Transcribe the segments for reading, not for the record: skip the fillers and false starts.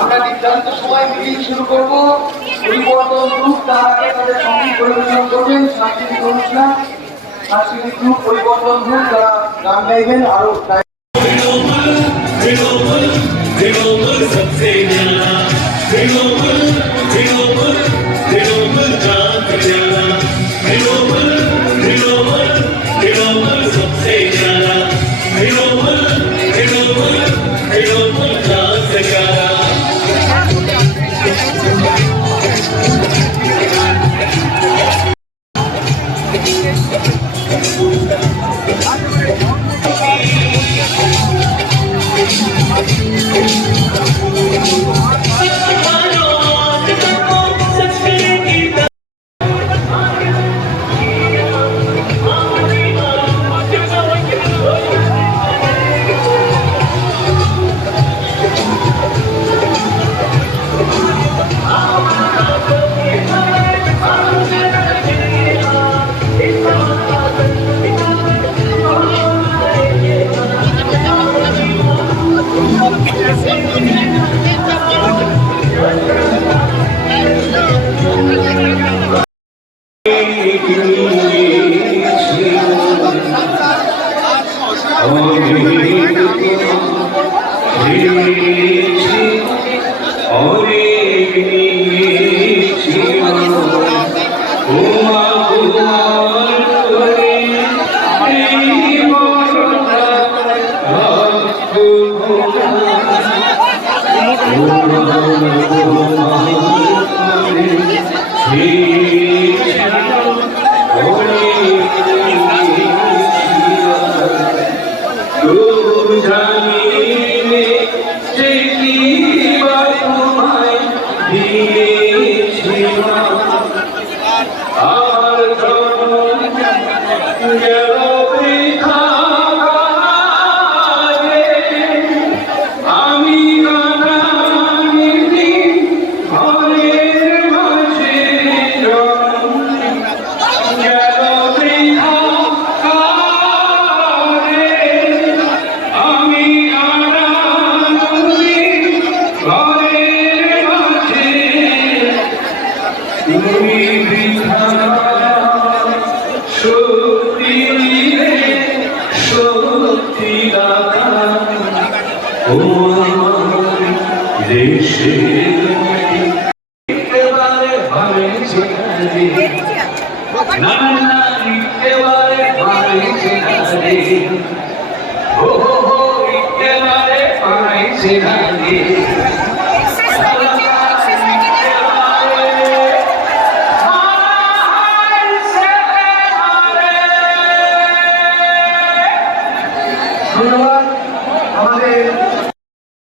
আমরা নির্ধারিত সময় মিটিং শুরু করব। পরিবর্তন গ্রুপ তার আগে তাদের সঙ্গীত পরিবেশন করবেন। সাংস্কৃতিক অনুষ্ঠান, সাংস্কৃতিক গ্রুপ পরিবর্তন গ্রুপ তারা গান গাইবেন। আরো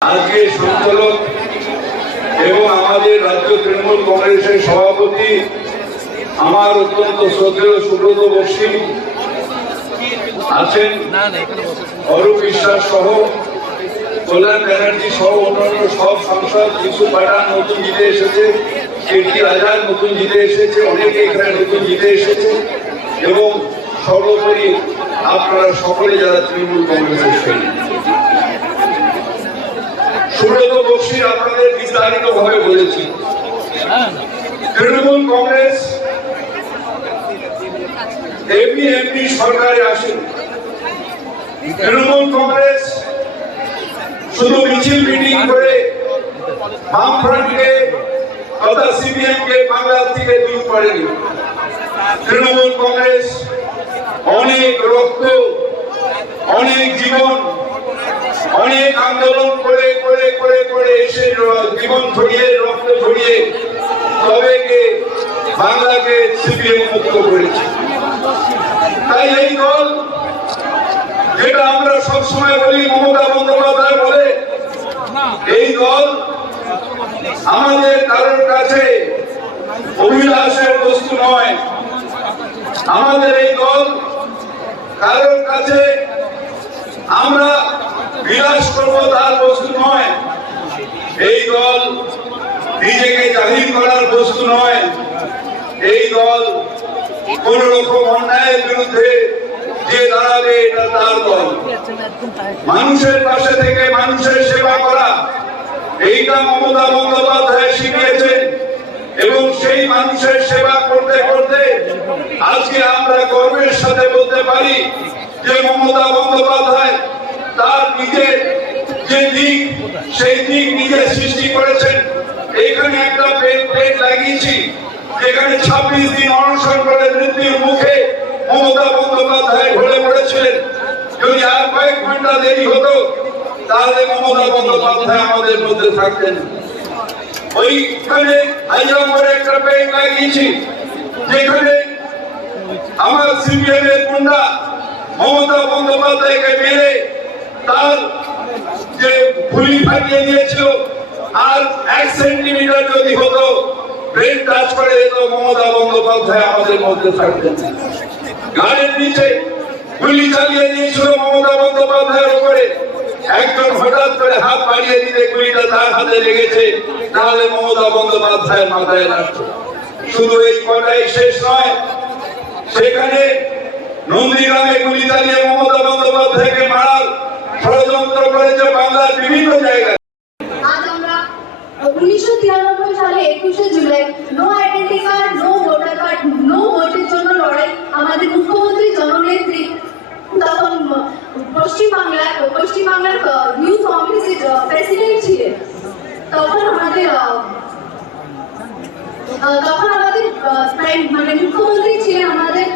আজকে সঞ্চালক এবং আমাদের রাজ্য তৃণমূল কংগ্রেসের সভাপতি আমার অত্যন্ত শ্রদ্ধেয় সুব্রত বক্সী আছেন, অরূপ বিশ্বাস সহ, কল্যাণ ব্যানার্জি সহ অন্যান্য সব সাংসদ, কিছু পাঠান নতুন জিতে এসেছে, কীর্তি আজাদ নতুন জিতে এসেছে, অনেকে এখানে নতুন জিতে এসেছে, এবং সর্বোপরি আপনারা সকলে যারা তৃণমূল কংগ্রেসের সৈনিক। সুব্রত বক্সী আপনাদের বিস্তারিত ভাবে বলেছি, তৃণমূল কংগ্রেস এমনি সরকারে আসে। তৃণমূল কংগ্রেস শুধু মিছিল মিটিং করে বামফ্রন্টকে তথা সিপিএমকে বাংলা থেকে দূর করেনি। তৃণমূল কংগ্রেস অনেক রক্ত, অনেক জীবন, অনেক আন্দোলন করে করে করে করে এসে জীবন ঝরিয়ে রক্ত ঝরিয়ে তবে বাংলাকে সিপিএম মুক্ত করেছে। তাই এই দল, যেটা আমরা সবসময় বলি, মমতা বন্দ্যোপাধ্যায় বলে, এই দল আমাদের কারোর কাছে অভিলাষের বস্তু নয়। আমাদের এই দল কারোর কাছে আমরা বিলাস করবো তার বস্তু নয়। এই দল নিজেকে জাহির করার বস্তু নয়। এই দল কোন রকম অন্যায়ের বিরুদ্ধে যে দাঁড়াবে, এটা তার দল। মানুষের পাশে থেকে মানুষের সেবা করা, এই এইটা মমতা বন্দ্যোপাধ্যায় শিখিয়েছেন এবং সেই মানুষের সেবা করতে করতে আজকে আমরা গর্বের সাথে বলতে পারি যে মমতা বন্দ্যোপাধ্যায় তার নিজের যে দিক সেই দিক নিজে সৃষ্টি করেছেন। এখানে একটা প্লেট লাগিয়েছি যেখানে 26 দিন অনশন করে মৃত্যুর মুখে মমতা বন্দ্যোপাধ্যায় ঢলে পড়েছিলেন। যদি আর কয়েক ঘন্টা দেরি হতো তাহলে মমতা বন্দ্যোপাধ্যায় আমাদের মধ্যে থাকতেন। ওইখানে হাইজম্বরে একটা প্লেট লাগিয়েছি যেখানে আমার সিপিএম এর গুন্ডা মমতা বন্দ্যোপাধ্যায়কে মেরে তার যে ফুলি ফাটিয়ে দিয়েছিল, আর 1 সেন্টিমিটার যদি হতো ব্রেন টাচ করে যেত মমতা বন্দ্যোপাধ্যায় আমাদের মধ্যে থাকতেন। গাড়ির নিচে গুলি চালিয়ে দিয়েছিল মমতা বন্দ্যোপাধ্যায়ের উপরে, একজন হঠাৎ করে হাত বাড়িয়ে দিলে গুলিটা তার হাতে লেগেছে, তাহলে মমতা বন্দ্যোপাধ্যায়ের মাথায় লাগতো। শুধু এই কটাই শেষ নয়, সেখানে নন্দীগ্রামে গুলি চালিয়ে মমতা বন্দ্যোপাধ্যায়কে মারার ষড়যন্ত্র করেছে বাংলার বিভিন্ন জায়গায়। আজ আমরা 1993 সালে 21শে July no identity card, no voter card, no ভোটের জন্য লড়াই আমাদের মুখ্যমন্ত্রী জননেত্রী তখন পশ্চিমবাংলার ইউথ কংগ্রেসের প্রেসিডেন্ট ছিলেন। তখন আমাদের মানে মুখ্যমন্ত্রী ছিলেন আমাদের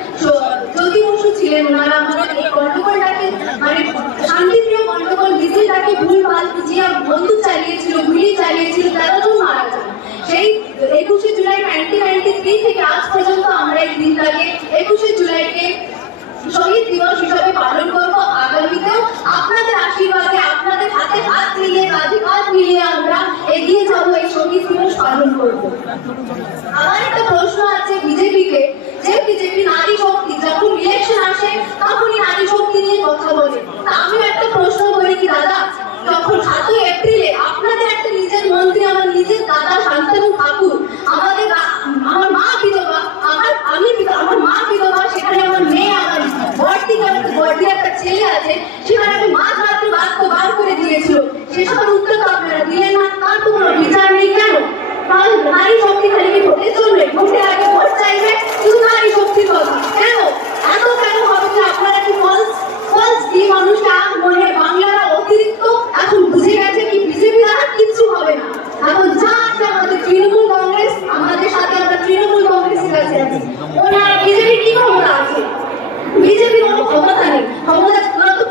জ্যোতি বসু ছিলেন। ওনারা আমাদের এই গন্ডগোলটাকে মানে শান্তিপ্রিয় গন্ডগোল মিছিলটাকে ভুলভাল বুঝিয়ে বন্দুক চালিয়েছিল, গুলি চালিয়েছিল, 13 জন মারা যান। সেই 21শে জুলাই 1993 থেকে আজ পর্যন্ত আমরা এই দিনটাকে 21শে জুলাইকে শহীদ দিবস হিসাবে পালন করব। আগামীতেও আপনাদের আশীর্বাদে, আপনাদের হাতে হাত মিলিয়ে, কাঁধে কাঁধ মিলিয়ে আমরা এগিয়ে যাব, এই শহীদ দিবস পালন করব। আমার একটা প্রশ্ন আছে বিজেপিকে, যে বিজেপি নারী শক্তি যখন ইলেকশন আসে তখনই নারী শক্তি নিয়ে কথা বলে। তা আমি একটা প্রশ্ন করি কি দাদা, যখন 7ই এপ্রিলে আপনাদের একটা নিজের মন্ত্রী, আমার নিজের দাদা শান্তনু ঠাকুর, আমার মা বিধবা, আমার মা বিধবা, সেখানে আমার মেয়ে, আমার বড়দি একটা ছেলে আছে, সেখানে আমি মাঝ রাত্রে বার করে দিয়েছিল, সেসবের উত্তর তো আপনারা দিলেন না। তার তো কোনো বিচার নেই কেন? তাহলে নারী শক্তি খালি কি ভোটে চলবে? ভোটের আগে ভোট চাইবে, শুধু নারী শক্তির কথা কেন? এত কেন হবে যে আপনারা কি ফলস দিয়ে মানুষটা মনে বাংলারা অতিরিক্ত এখন বুঝে গেছে কি বিজেপি দ্বারা কিচ্ছু হবে না। এখন যা আছে আমাদের তৃণমূল কংগ্রেস, আমাদের সাথে আমরা তৃণমূল কংগ্রেসের কাছে আছি। ওনারা বিজেপি কি ক্ষমতা আছে? বিজেপির কোনো ক্ষমতা নেই।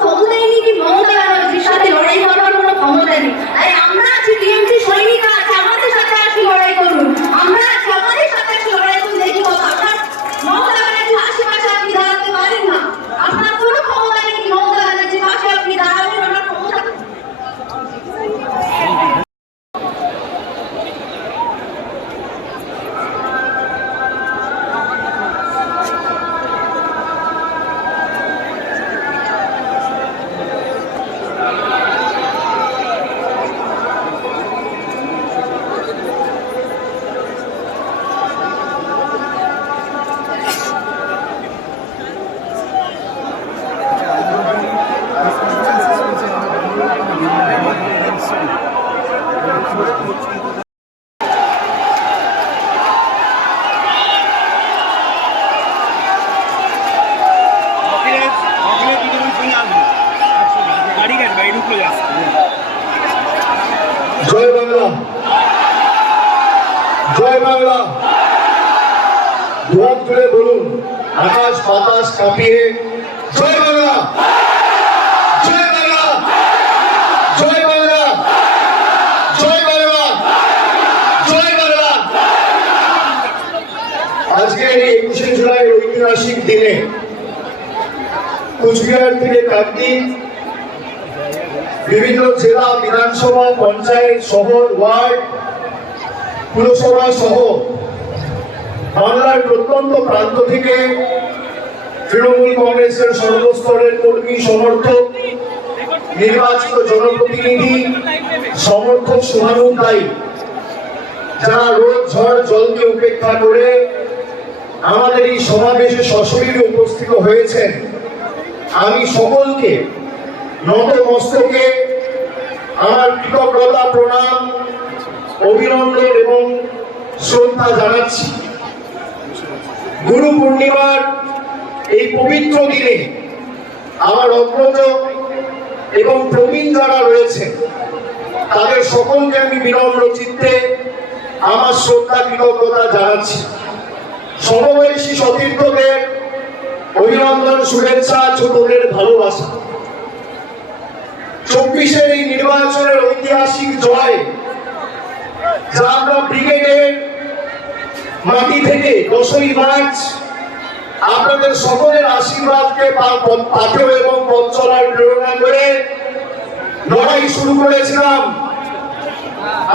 ক্ষমতাই নেই কি মমতা ব্যানার্জির সাথে লড়াই করার কোনো ক্ষমতা নেই। তাই আমরা আছি, টিএমসি সৈনিকরা আছে, আমাদের সাথে আসি লড়াই করুন। আমরা আছি, আমাদের সাথে আসি লড়াই করুন। দেখি কথা আপনার মমতা ব্যানার্জির আশেপাশে আপনি দাঁড়াতে পারেন না। আপনার কোনো ক্ষমতা নেই কি মমতা ব্যানার্জির পাশে আপনি দাঁড়াবেন, আপনার ক্ষমতা। জয় বাংলা, জয় বাংলা। দুহাত তুলে বলুন, আকাশ বাতাস কাঁপিয়ে জয় বাংলা, জয় বাংলা, জয় বাংলা, জয় বাংলা, জয় বাংলা। আজকে এই 21শে জুলাই ঐতিহাসিক দিনে কুচবিহার থেকে কার্তিক বিভিন্ন জেলা, বিধানসভা, পঞ্চায়েত, শহর, ওয়ার্ড, পুরসভা সহ বাংলার প্রত্যন্ত প্রান্ত থেকে তৃণমূল কংগ্রেসের সর্বস্তরের কর্মী, সমর্থক, নির্বাচিত জনপ্রতিনিধি, সমর্থক, শুভানুধ্যায়ী, যারা রোদ ঝড় জলকে উপেক্ষা করে আমাদের এই সমাবেশে সশরীরে উপস্থিত হয়েছেন, আমি সকলকে নত মস্তকে আমার কৃতজ্ঞতা প্রণাম অভিনন্দন এবং শ্রদ্ধা জানাচ্ছি। গুরু পূর্ণিমার এই পবিত্র দিনে আমার অগ্রজ এবং প্রবীণ যারা রয়েছে তাদের সকলকে আমি বিনম্র চিত্তে আমার শ্রদ্ধা কৃতজ্ঞতা জানাচ্ছি। সমবয়সী সতীর্থদের অভিনন্দন, শুভেচ্ছা, ছোটদের ভালোবাসা। 24-এর এই নির্বাচনের ঐতিহাসিক জয় যা আমরা ব্রিগেডের মাটি থেকে 10ই মার্চ আপনাদের সকলের আশীর্বাদকে পাথেয় এবং পথ চলার প্রেরণা করে লড়াই শুরু করেছিলাম।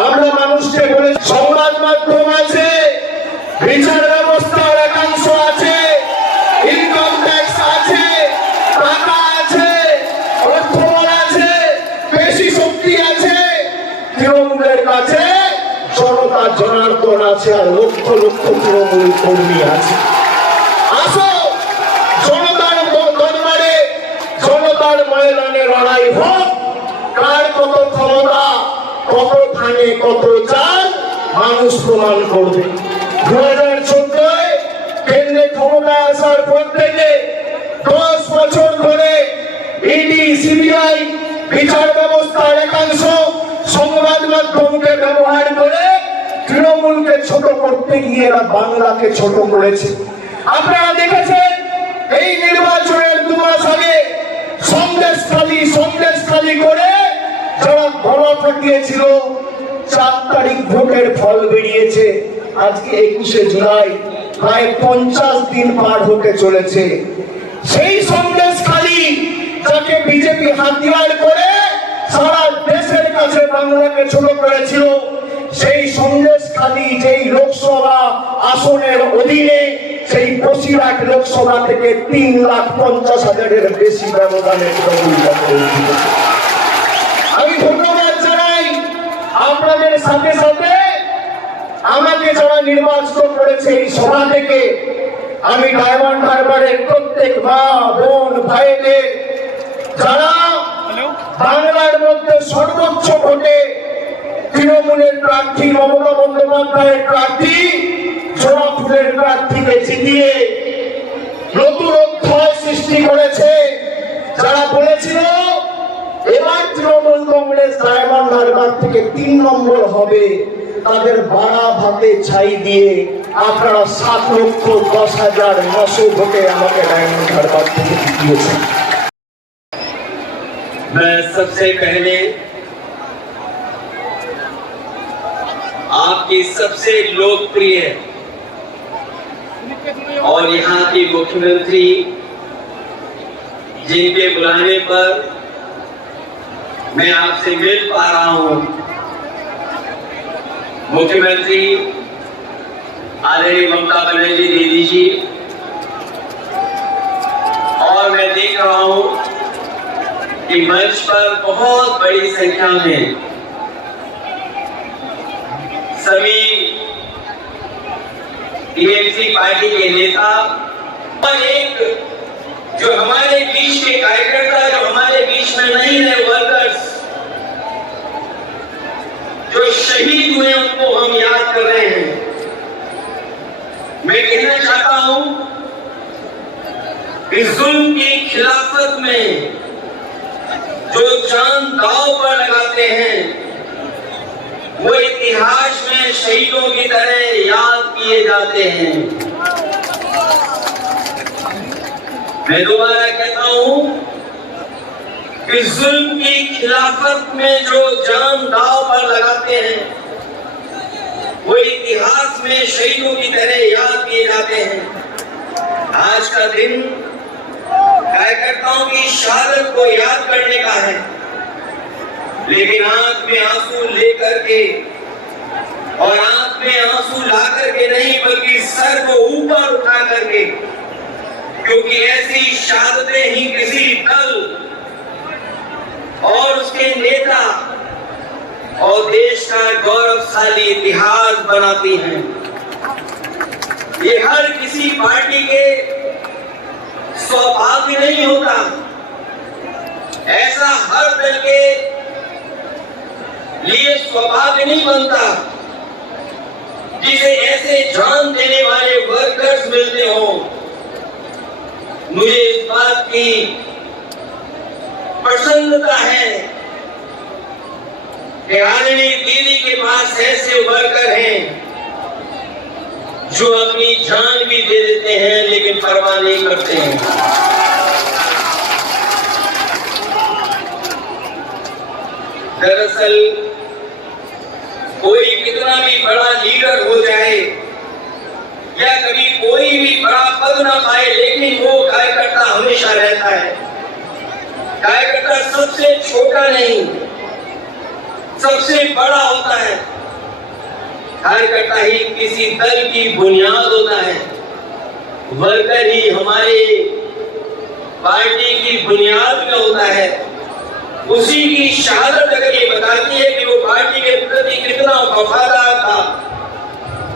আমরা মানুষকে বলে সংবাদ মাধ্যম আছে, বিচার ব্যবস্থার একাংশ আছে, ইনকাম ট্যাক্স আছে, টাকা আছে, অর্থবল আছে, পেশি শক্তি আছে, তৃণমূলের কাছে জনতা জনার্দন আছে, আর লক্ষ লক্ষ তৃণমূল কর্মী আছে। আসো জনতার দরবারে, জনতার ময়দানে লড়াই হোক। কার কত ক্ষমতা, কত ধানে কত চাল, মানুষ প্রমাণ করবে। 2014 কেন্দ্রে ক্ষমতা আসার পর থেকে 10 বছর ধরে ইডি, সিবিআই, বিচার ব্যবস্থার একাংশ সংবাদ মাধ্যমকে ব্যবহার করে তৃণমূলকে ছোট করতে গিয়ে এরা বাংলাকে ছোট করেছে। আপনারা দেখেছেন এই নির্বাচনের 2 মাস আগে সন্দেশখালি করে যারা গলা ফাটিয়েছিল, 4 তারিখ ভোটের ফল বেরিয়েছে। আজকে 21শে জুলাই, প্রায় 50 দিন পার হতে চলেছে। সেই সন্দেশখালি যাকে বিজেপি হাতিয়ার করে সারা দেশের কাছে বাংলাকে ছোট করেছিল, সেই সন্দেশখালি যেই লোকসভা আসনের অধীনে সেই বসিরহাট লোকসভা থেকে 3,50,000-এর বেশি ব্যবধানে আমি ধন্যবাদ জানাই আপনাদের সাথে সাথে আমাকে যারা নির্বাচিত করেছে এই সভা থেকে। আমি ডায়মন্ড হারবারের প্রত্যেক মা, বোন, ভাইদের যারা বাংলার মধ্যে সর্বোচ্চ ভোটে তৃণমূলের প্রার্থী, মমতা বন্দ্যোপাধ্যায়ের প্রার্থী, জোড়া ফুলের প্রার্থীকে জিতিয়ে নতুন অধ্যায় সৃষ্টি করেছে। যারা বলেছিল এবার তৃণমূল কংগ্রেস ডায়মন্ড হারবার থেকে 3 নম্বর হবে, তাদের বাড়া ভাতে ছাই দিয়ে আপনারা 7,10,900 ভোটে আমাকে ডায়মন্ড হারবার থেকে জিতিয়েছেন। मैं सबसे पहले आपकी सबसे लोकप्रिय और यहाँ की मुख्यमंत्री जिनके बुलाने पर मैं आपसे मिल पा रहा हूँ, मुख्यमंत्री आदरणीय ममता बनर्जी दीदी जी, और मैं देख रहा हूँ कि मंच पर बहुत बड़ी संख्या में सभी टीएमसी पार्टी के नेता और एक जो हमारे बीच के कार्यकर्ता, जो हमारे बीच में नहीं रहे, वर्कर्स जो शहीद हुए उनको हम याद कर रहे हैं। मैं कहना चाहता हूं कि जुल्म की खिलाफत में जो जान दांव पर लगाते हैं वो इतिहास में शहीदों की तरह याद किए जाते हैं। मैं दोबारा कहता हूं कि जुल्म की खिलाफत में जो जान दांव पर लगाते हैं वो इतिहास में शहीदों की तरह याद किए जाते हैं। आज का दिन कार्यकर्ताओं की शहादत को याद करने का है, लेकिन आंख में आंसू लेकर के और आंख में आंसू ला करके नहीं, बल्कि सर को ऊपर उठा करके, क्योंकि ऐसी शहादतें ही किसी दल और उसके नेता और देश का गौरवशाली इतिहास बनाती हैं। ये हर किसी पार्टी के सौभाग्य नहीं होता, ऐसा हर दल के लिए सौभाग्य नहीं बनता। जिसे ऐसे जान देने वाले वर्कर्स मिलते हो। मुझे इस बात की प्रसन्नता है कि आदरणीय दीदी के पास ऐसे वर्कर हैं जो अपनी जान भी दे देते हैं लेकिन परवाह नहीं करते हैं। दरअसल कोई कितना भी बड़ा लीडर हो जाए या कभी कोई भी बड़ा पद ना पाए, लेकिन वो कार्यकर्ता हमेशा रहता है। कार्यकर्ता सबसे छोटा नहीं, सबसे बड़ा होता है। कार्यकर्ता ही किसी दल की बुनियाद होता है। वर्कर ही हमारे पार्टी की बुनियाद में होता है। उसी की शहादत अगर ये बताती है कि वो पार्टी के प्रति कितना वफादार था,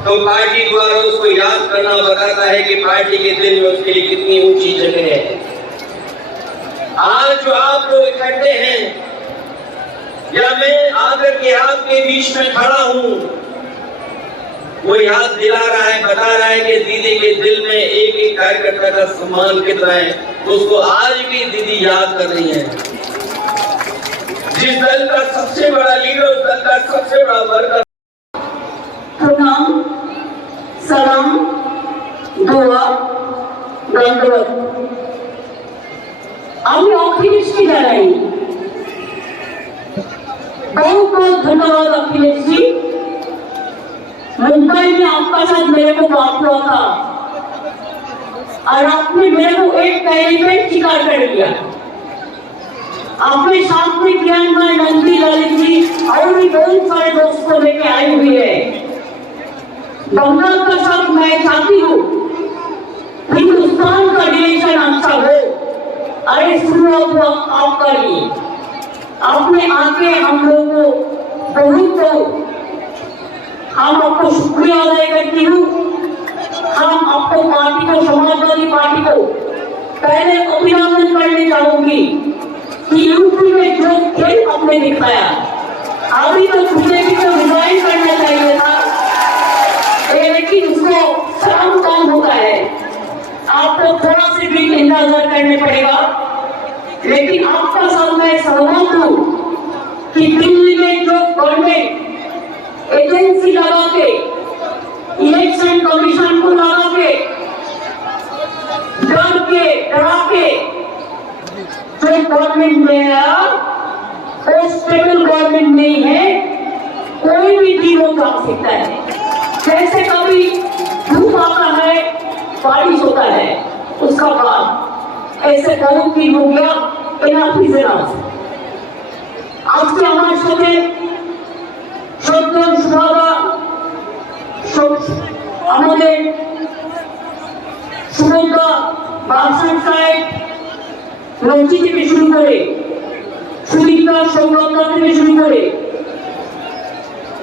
तो पार्टी द्वारा उसको याद करना बताता है कि पार्टी के दिल में उसके लिए कितनी ऊंची जगह है। आज जो आप लोग इकट्ठे हैं या मैं आकर के आपके बीच में खड़ा हूं, वो याद दिला रहा है, बता रहा है कि दीदी के दिल में एक एक कार्यकर्ता का सम्मान कितना है। उसको आज भी दीदी याद कर रही है। जिस दल का सबसे बड़ा लीडर, उस दल का सबसे बड़ा वर्कर। प्रणाम, सलाम, दुआ, दंडवत। আমি অখিলেশকে জানাই बहुत बहुत धन्यवाद अखिलेश जी। मुंबई में आपका साथ मेरे को बात हुआ था और आपने मेरे को एक पहले पे स्वीकार कर लिया। आपने साथ में ज्ञान भाई, नंदी, ललित जी और भी बहुत सारे दोस्त को लेके आई हुई है। बंगाल का साथ मैं चाहती हूँ हिंदुस्तान का रिलेशन अच्छा हो। अरे शुरुआत हुआ आपका लिए, आपने आके हम लोगों को बहुत, हम आपको शुक्रिया अदा करती हूँ। हम आपको पार्टी को, समाजवादी पार्टी को पहले अभिनंदन करने चाहूंगी कि यूपी में जो खेल आपने दिखाया, अभी तो बीजेपी को रिजाइन करना चाहिए था, लेकिन उसको शर्म कम होता है। आपको थोड़ा से भी इंतजार करने पड़ेगा। लेकिन आपका साथ मैं सहमत हूँ कि दिल्ली में जो गवर्नमेंट एजेंसी लगा के, इलेक्शन कमीशन को लगा के, डरा के जो गवर्नमेंट में आया, वो स्टेबल गवर्नमेंट नहीं है। कोई भी दिन हो जा सकता है। जैसे कभी धूप आता है, बारिश होता है, उसका बाद ऐसे बहुत दिन हो गया। আজকে আমার সাথে সজ্জন সুভাদা, আমাদের সুভদ্রা, বাদশাহ সাহেব, রঞ্জি থেকে শুরু করে সুদীপ্তা, সৌরভদা থেকে শুরু করে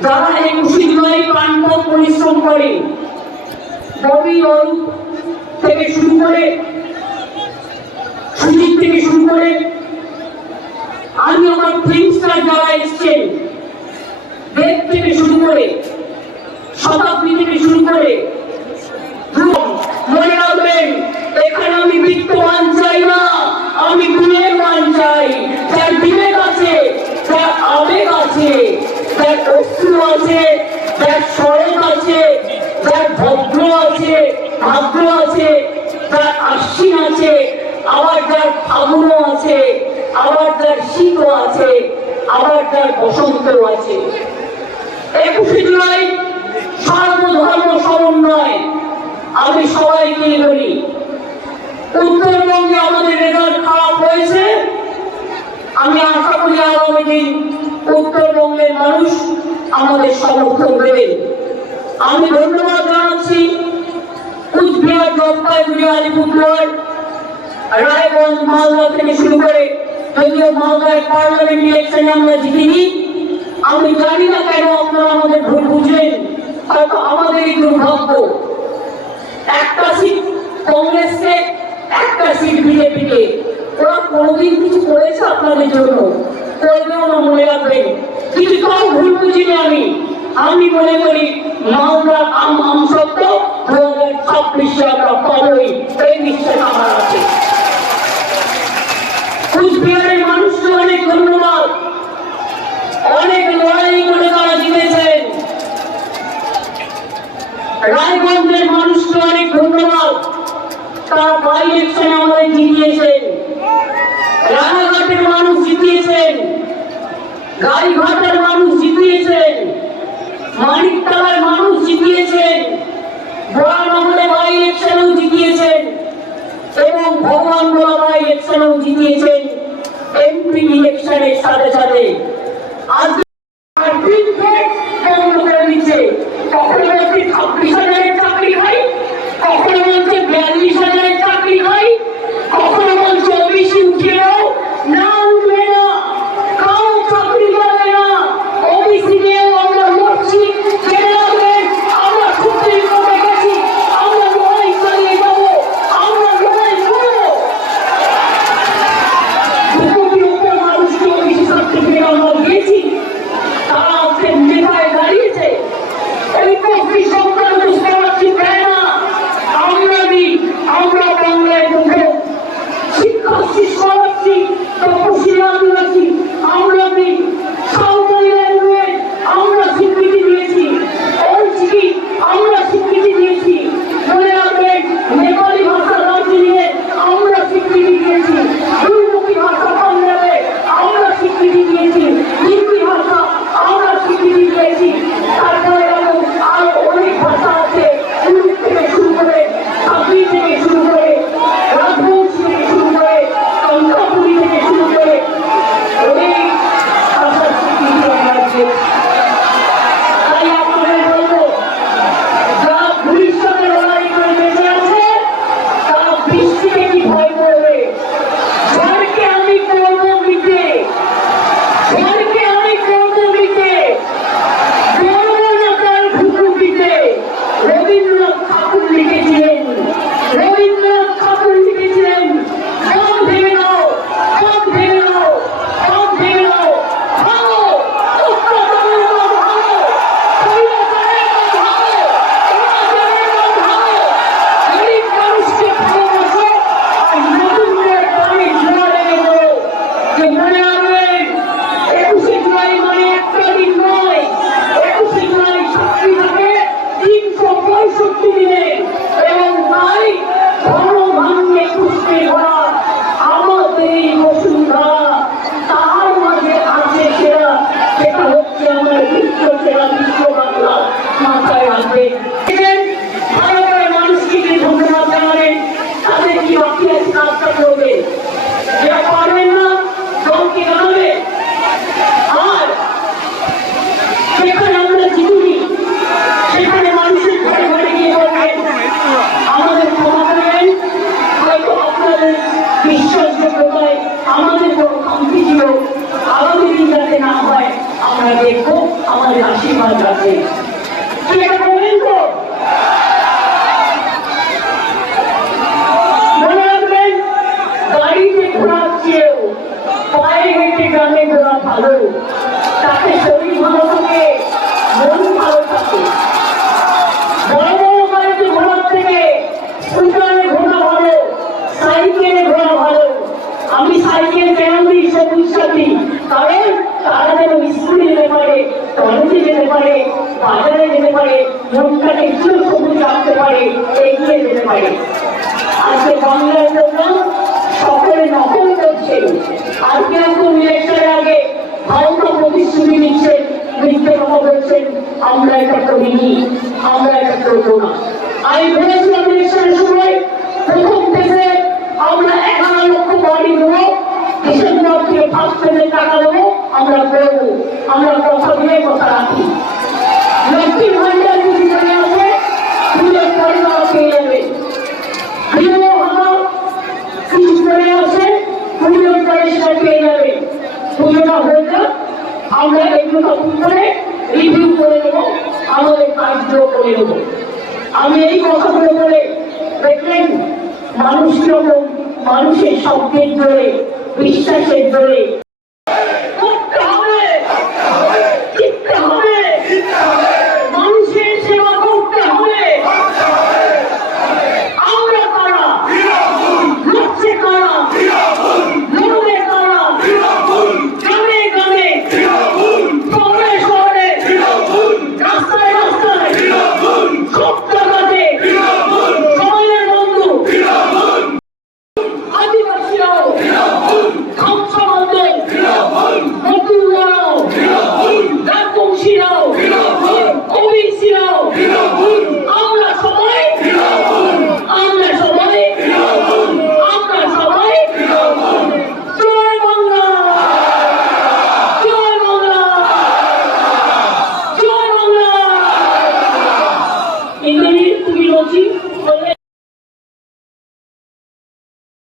যারা 21 জুলাই প্রাণপণ পরিশ্রম করে, ববি অরূপ থেকে শুরু করে, সুজিত থেকে শুরু করে, আমি আমার ফিল্ম স্টার যারা এসছেন, দেব থেকে শুরু করে, শতাব্দী থেকে শুরু করে, মনে রাখবেন এখানে আমি বিত্তবান চাই না, আমি বিবেকবান চাই। যার বিবেক আছে, যার আবেগ আছে, যার অস্ত্র আছে, যার সরল আছে, যার ভদ্র আছে, ভাদ্র আছে, যার আশ্বিন আছে, আবার যার ফাগুন আছে, আবার যার শীত আছে, আবার যার বসন্ত আছে। 21 জুলাই সর্বধর্ম সমন্বয়। আমি সবাইকে বলি, উত্তরবঙ্গে আমাদের রেজাল্ট খারাপ হয়েছে। আমি আশা করি আগামী দিন উত্তরবঙ্গের মানুষ আমাদের সমর্থন দেবেন। আমি ধন্যবাদ জানাচ্ছি কুচবিহার, জলপাইগুড়ি, আলিপুরদুয়ার, রায়গঞ্জ, মালদা থেকে শুরু করে, যদিও মালদায় পার্লামেন্ট ইলেকশনে আমরা জিতিনি। আমি জানি না কেন আপনারা আমাদের ভুল বুঝলেন, হয়তো আমাদেরই দুর্ভাগ্য। একটা সিট কংগ্রেসকে, একটা সিট বিজেপিকে। ওরা কোনোদিন কিছু করেছে আপনাদের জন্য? করবেও না, মনে রাখবেন। কিছুটাও ভুল বুঝিনি আমি। আমি মনে করি মামলা আম সত্য 2026 আমরা পাবই, এই বিশ্বাস আমার আছে। কুচবিহারের মানুষকে অনেক ধন্যবাদ, অনেক লড়াই করে তারা জিতেছেন। রায়গঞ্জের মানুষকে অনেক ধন্যবাদ, তারা বাই ইলেকশনে আমাদের জিতিয়েছেন। রানাঘাটের মানুষ জিতিয়েছেন, গাইঘাটের মানুষ জিতিয়েছেন, মানিকতলার মানুষ জিতিয়েছেন, বরানগরে বাই ইলেকশনেও জিতিয়েছেন এবং ভগবানগোলা বাই ইলেকশনেও জিতিয়েছেন। এমপি ইলেকশনের সাথে সাথে আজকে বন্ধ করে দিচ্ছে। কখনো বলছে 26,000 চাকরি খাই, কখনো বলছে 42,000 চাকরি খাই, কখনো বলছে ওবিসি উঠিয়েও না, উঠবে না, কারো চাকরি পাবে না। ওবিসি নিয়েও আমরা লড়ছি, জেনে রাখবেন আমরা সুপ্রিম কোর্টে গেছি, আমরা লড়াই চালিয়ে যাবো, আমরা লড়াই করবো। 2 কোটির উপর মানুষকে ওবিসি সার্টিফিকেট আমরা দিয়েছি, তারা আজকে নেতায় দাঁড়িয়েছে। এই কৃষি সংক্রান্ত স্কলারশিপ দেয় না, আমরা দিই, আমরা বাংলায় ঢুকে শিক্ষাশ্রী স্কলারশিপ তপশিলি আদিবাসী আমরা দিই, সাঁওতালি ল্যাঙ্গুয়েজ আমরা স্বীকৃতি দিয়েছি, অলচিকি আমরা স্বীকৃতি দিয়েছি। মনে রাখবেন নেপালি ভাষা দার্জিলিংয়ে আমরা স্বীকৃতি দিয়েছি, দুর্মুখী ভাষা বাংলাতে আমরা স্বীকৃতি দিয়েছি, হিন্দি ভাষা আমরা স্বীকৃতি দিয়েছি। তারপরে আরো অনেক ভাষা আছে, উর্দু থেকে শুরু করে, আরবি থেকে শুরু করে, রাজবংশী থেকে শুরু করে, কঙ্কাপুরি থেকে শুরু করে অনেক ভাষার স্বীকৃতি আমরা দিয়েছি। তাই আপনাদের বলবো, যারা ভবিষ্যতে লড়াই করে বেঁচে আছে তারা বৃষ্টিকে কি ভয় করবে? ঝড়কে আমি করবো মিটে, ঝড়কে আমি করবো মিটে, করবো না তার ভুকুটিতে। রবীন্দ্রনাথ ঠাকুর লিখেছিলেন, রবীন্দ্রনাথ ঠাকুর লিখেছিলেন, বাঁধ ভেঙে দাও, বাঁধ ভেঙে দাও, বাঁধ ভেঙে দাও, ভাঙো অত্যাচারের বাঁধ ভাঙো, স্বৈরাচারের বাঁধ ভাঙো, অনাচারের বাঁধ ভাঙো, গরিব মানুষকে ভালোবাসো আর নতুন করে পানির জোয়ার এনে দেবো। যে মনে রাখবেন 21শে জুলাই মানে একটা দিন নয়, 21শে জুলাই সাক্ষী থাকে 365 দিনে এবং তাই ধর্মভান্যে পুষ্পে ভরা আমাদের এই বসুন্ধরা, তার মাঝে আছে সেরা, সেটা হচ্ছে আমার বিশ্ব সেরা, বিশ্ব বাংলা। মাথায় রাখবেন। ভালো করে মানুষকে যে ধন্যবাদ জানাবেন, তাদের কি বাকি আছে কাজটা করবে, যেটা পারবেন না দলকে জানাবে। আর যেখানে আমরা জিতুনি সেখানে মানুষের ঘরে ঘরে গিয়ে বলবেন আমাদের ক্ষমা করবেন, হয়তো আপনাদের বিশ্বাসযোগ্যতায় আমাদের বড় খামতি ছিল, আগামী দিন যাতে না হয় আমরা দেখবো, আমাদের আশীর্বাদ আছে। সেটা করবেন তো? মনে রাখবেন গাড়িতে ঘোরার চেয়েও পায়ে হেঁটে গ্রামে ঘোরা ভালো, তাতে শরীর ভালো থাকে, মন ভালো থাকে। বড় বড় গাড়িতে ঘোরার থেকে স্কুটারে ঘোরা ভালো, সাইকেলে ঘোরা ভালো। আমি সাইকেল কেন দিই সবুজ সাথী, কারণ তারা যেন স্কুলে যেতে পারে, কলেজে যেতে পারে, বাজারে যেতে পারে, মনটাকে একটু সবুজ রাখতে পারে, এগিয়ে যেতে পারে। আজকে বাংলার জন্য সকলে নকল করছে, আর কেউ কেউ ইলেকশনের আগে হালকা প্রতিশ্রুতি নিচ্ছেন, মিথ্যে কথা বলছেন, আমরা এটা করিনি, আমরা এটা করবো না। আমি বলেছিলাম ইলেকশনের সময় প্রথম থেকে আমরা 11 লক্ষ বাড়ি দেবো, ডিসেম্বর থেকে ফার্স্ট ফেজে টাকা দেবো, আমরা করবো, আমরা কথা দিয়ে কথা রাখি। লক্ষ্মীর ভান্ডার যদি চলে আসে, পুজোর পরে তারা পেয়ে যাবে। কিছু চলে আসে, পুজোর পরে সেটা পেয়ে যাবে। পুজোটা হয়ে যাক, আমরা এগুলো করে রিভিউ করে দেবো, আমাদের কাজগুলো করে দেবো। আমি এই কথাগুলো বলে দেখলেন মানুষ কিরকম মানুষের শব্দের জোরে, বিশ্বাসের জোরে করতে হবে, জিততে হবে, মানুষের তুমি রোজি